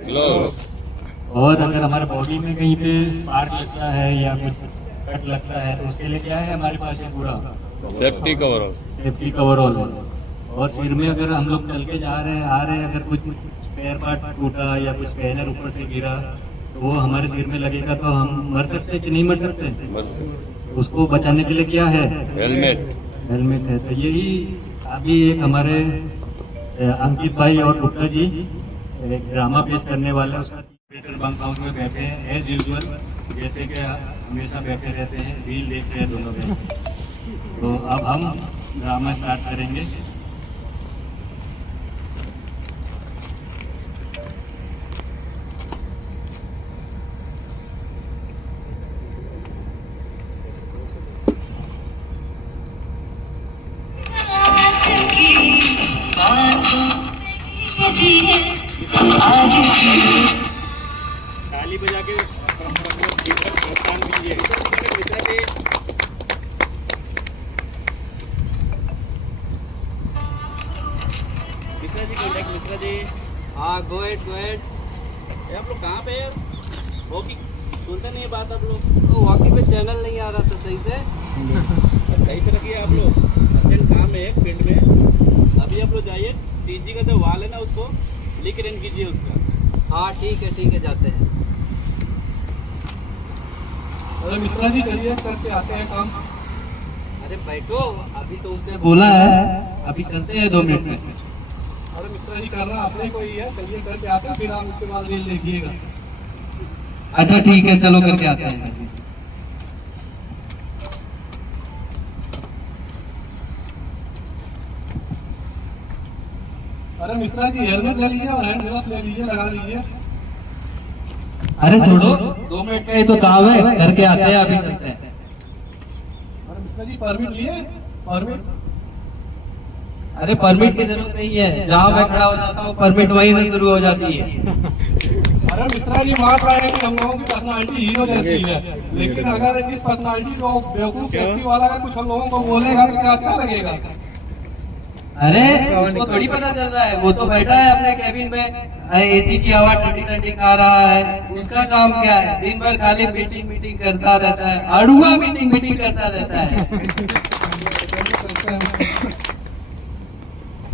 Gloves. और अगर हमारे बॉडी में कहीं पे स्पार्क लगता है या कुछ कट लगता है तो उसके लिए क्या है हमारे पास ये पूरा सेफ्टी कवर। सेफ्टी कवरऑल है। और सिर में अगर हम लोग चल के जा रहे हैं आ रहे हैं, अगर कुछ स्पेयर पार्ट टूटा या कुछ स्पैनर ऊपर से गिरा तो वो हमारे सिर में लगेगा तो हम मर सकते हैं कि नहीं मर सकते। उसको बचाने के लिए क्या है? हेलमेट है। तो यही अभी एक हमारे अंकित भाई और गुप्ता जी एक ड्रामा पेश करने वाले हैं। उसका थिएटर बंक हाउस में बैठे हैं एज यूजुअल, जैसे कि हमेशा बैठे रहते हैं, रील देखते हैं दोनों बैठे। तो अब हम ड्रामा स्टार्ट करेंगे। ताली बजा के प्रोत्साहन कीजिए। मिश्रा जी कॉन्टेक्ट मिश्रा जी। हाँ गो एड। आप लोग कहाँ पे हैं? वॉकी सुनते नहीं है बात आप लोग? तो वॉकी पे चैनल नहीं आ रहा था सही से। सही से रखिए आप लोग। अर्जेंट काम है एक फील्ड में। अभी आप लोग जाइए, टीजी का जो वाल है ना उसको लिख रन कीजिए उसका। हाँ ठीक है जाते हैं। अरे मिश्रा जी चलिए करके आते हैं काम। अरे बैठो, अभी तो उसने बोला है, अभी चलते हैं 2 मिनट में। अरे मिश्रा जी करना अपने को ही है, चलिए करके आते हैं, फिर आप उसके बाद रील देखिएगा। अच्छा ठीक है चलो करके आते हैं। अरे मिश्रा जी हेलमेट ले लीजिए और हैंड ग्लव्स ले लीजिए, लगा लीजिए। अरे छोड़ो, 2 मिनट का ही तो काम है, करके आते हैं, अभी चलते हैं। अरे मिश्रा जी परमिट लिए? परमिट? अरे परमिट की जरूरत नहीं है, जहाँ मैं खड़ा हो जाता हूँ परमिट वहीं से शुरू हो जाती है। अरे मिश्रा जी मान रहे हैं कि हम लोगों की पर्सनालिटी हीरो जैसी है, लेकिन अगर इस पर्सनालिटी को बेवकूफ सेफ्टी वाला का कुछ हम लोगों को बोलेगा तो क्या अच्छा लगेगा? अरे उसको थोड़ी पता चल रहा है, वो तो बैठा है अपने कैबिन में, एसी की हवा ठंडी खा रहा है। उसका काम क्या है? दिन भर खाली मीटिंग करता रहता है, अड़ुआ मीटिंग करता रहता है।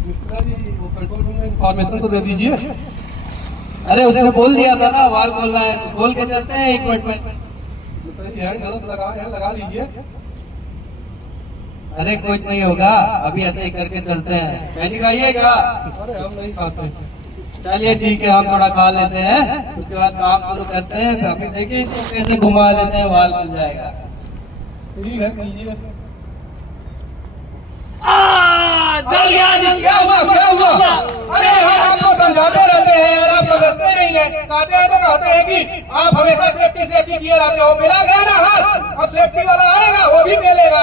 मिश्रा जी वो कंट्रोल रूम में इन्फॉर्मेशन तो दे दीजिए। अरे उसने बोल दिया था ना वाल खोलना है, तो खोल के चलते हैं 1 मिनट में। मिश्रा जी हैंड ग्लव्स लगा लीजिए। अरे कुछ नहीं होगा, अभी ऐसे ही करके चलते हैं। मैंने खाइएगा? अरे हम नहीं खाते। चलिए ठीक है, हम थोड़ा खा लेते हैं, उसके बाद काम शुरू करते हैं। तो अभी देखिए इसको कैसे घुमा देते हैं, वाल खुल जाएगा। ठीक है कीजिए। क्या हुआ? अरे यार आपको समझाते रहते हैं यार, आप समझते नहीं है। कहते हैं तो कहते हैं कि आप हमेशा सेफ्टी किए रहते हो। मिला गया ना हाथ, अब सेफ्टी वाला आएगा वो भी मिलेगा।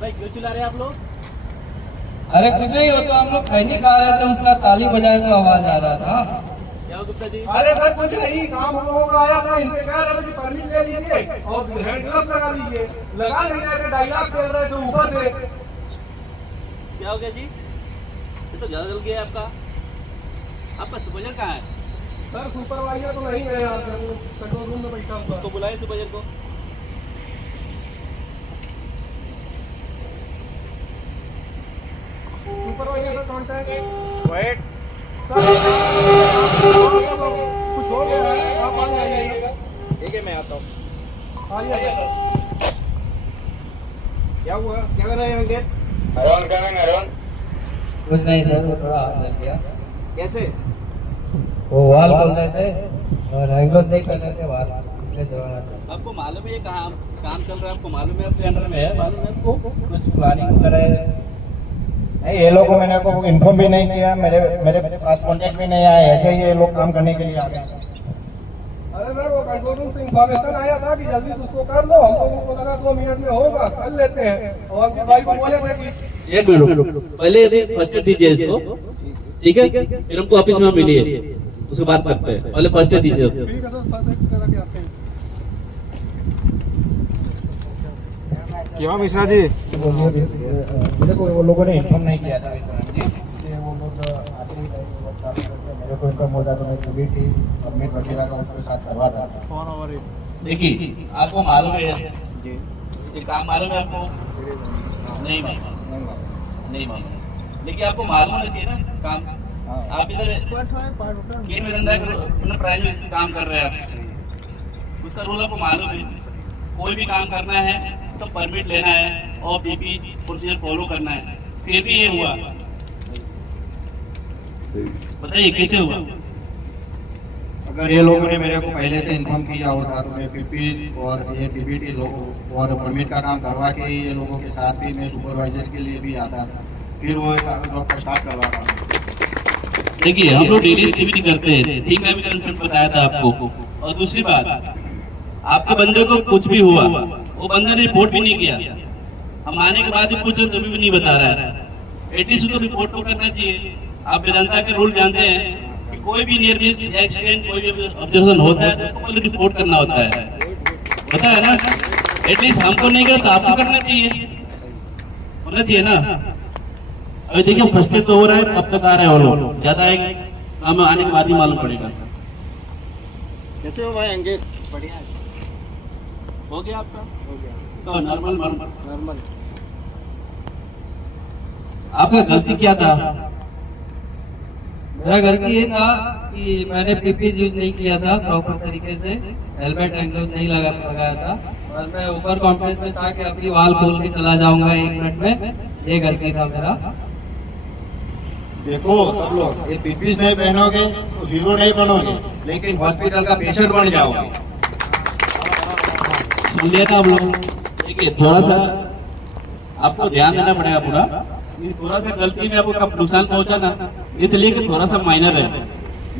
भाई क्यों चिल्ला रहे हैं आप लोग? अरे कुछ नहीं हो, तो हम लोग खैनी खा रहे थे, उसका ताली बजाए तो आवाज आ रहा था। क्या हो गुप्ता जी? अरे सर कुछ नहीं, काम हम लोगों का आया था, इनसे कह रहे थे कि परमिट ले लीजिए और हैंड ग्लव्स लगा लीजिए। लगा नहीं रहे थे, डायलॉग खेल रहे थे ऊपर से। क्या हो गया जी? ये तो ज्यादा जल गया है आपका सुपरवाइजर कहाँ है? सर सुपरवाइजर तो नहीं है यार, कंट्रोल रूम में बैठा हुआ। उसको बुलाए सुपरवाइजर को। सुपरवाइजर का कॉन्टैक्ट वेट। कुछ हो गया है, आप आ जाइए। ठीक है मैं आता हूँ। आइए सर। क्या हुआ? क्या कर रहे हैं अंकित? कुछ नहीं सर, वो थोड़ा हाथ लग गया। कैसे? वो वाल खोल रहे थे और हैंगर्स नहीं कर रहे थे वाल, इसलिए जवाना था। आपको मालूम है ये कहाँ काम चल रहा है? आपको मालूम है आपके अंडर में है? मालूम है आपको? कुछ प्लानिंग करे नहीं, ये लोग को मैंने को इन्फॉर्म भी नहीं किया, मेरे पास कॉन्टेक्ट भी नहीं आया, ऐसे ही ये लोग काम करने के लिए आ गए। अरे सर वो कंट्रोल रूम से इंफॉर्मेशन आया था कि जल्दी से उसको कर लो। हम लोगों को लगा 2 मिनट में होगा, कर लेते हैं। और आपके भाई को बोले थे कि एक मिनट पहले फर्स्ट एड दीजिए इसको, ठीक है? फिर हमको ऑफिस में मिलिए, उसके बाद करते हैं। पहले फर्स्ट एड दीजिए। ठीक है सर, फर्स्ट एड करा के आते हैं। क्यों मिश्रा जी? मेरे को वो लोगों ने इन्फॉर्म नहीं किया था इसलिए वो लोग आते ही मेरे को इन्फॉर्म होता तो मैं कभी थी सबमिट वगैरह का उसके साथ करवा था। देखिए, आपको मालूम है ये काम मालूम है आपको? नहीं मालूम, नहीं मालूम। लेकिन आपको मालूम होना चाहिए ना काम। आप इधर केन में धंधा प्राइवेट से काम कर रहे हैं आप, उसका रूल आपको मालूम है। कोई भी काम करना है तो परमिट लेना है और पीपी प्रोसीजर फॉलो करना है। फिर भी ये हुआ, बताइए कैसे हुआ? अगर ये लोगों ने मेरे को पहले से इन्फॉर्म किया होता तो मैं पीपी और ये पीपीटी लोगों और परमिट का काम करवा के ये लोगों के साथ भी मैं सुपरवाइजर के लिए भी आता था, फिर वो जॉब का स्टार्ट करवाता था। देखिए, हम लोग डेली एक्टिविटी करते हैं, ठीक है, भी कंसेप्ट बताया था आपको। और दूसरी बात, आपके बंदे को कुछ भी हुआ, वो बंदे ने रिपोर्ट भी नहीं किया, हम आने के बाद भी पूछ रहे तभी भी नहीं बता रहा है। एटलीस्ट तो रिपोर्ट तो करना चाहिए। आप वेदांता के रूल जानते हैं कि कोई भी नियर मिस एक्सीडेंट कोई भी ऑब्जर्वेशन होता है तो उसको पहले रिपोर्ट करना होता है, पता है ना? एटलीस्ट हमको नहीं करता, आपको करना चाहिए, होना चाहिए ना। अभी देखिए फर्स्ट तो हो रहा है, कब तक आ रहा है वो लोग, ज्यादा आएंगे, हमें आने के बाद ही मालूम पड़ेगा। कैसे हो भाई एंगेज? बढ़िया हो गया आपका? हो गया तो नॉर्मल। आपका गलती क्या था? मेरा गलती ये था कि मैंने पीपी यूज नहीं किया था प्रॉपर तरीके से, हेलमेट एंगल नहीं लगाया था और मैं ओवर कॉन्फिडेंस में था कि अपनी वाल खोल के चला जाऊंगा 1 मिनट में। ये गलती था मेरा। देखो सब लोग, ये पीपीज नहीं पहनोगे तो हीरो नहीं बनोगे, लेकिन हॉस्पिटल का पेशेंट बन जाओगे। सुन लिया था आप लोग? देखिए, थोड़ा सा आपको ध्यान देना पड़ेगा पूरा। ये थोड़ा सा गलती में आपको कब नुकसान पहुंचा ना, इसलिए कि थोड़ा सा माइनर है।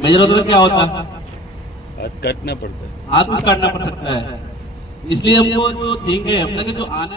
मेजर होता तो क्या होता? हाथ काटना पड़ता है। हाथ भी काटना पड़ सकता है। इसलिए हमको जो ठीक है अपना के जो आना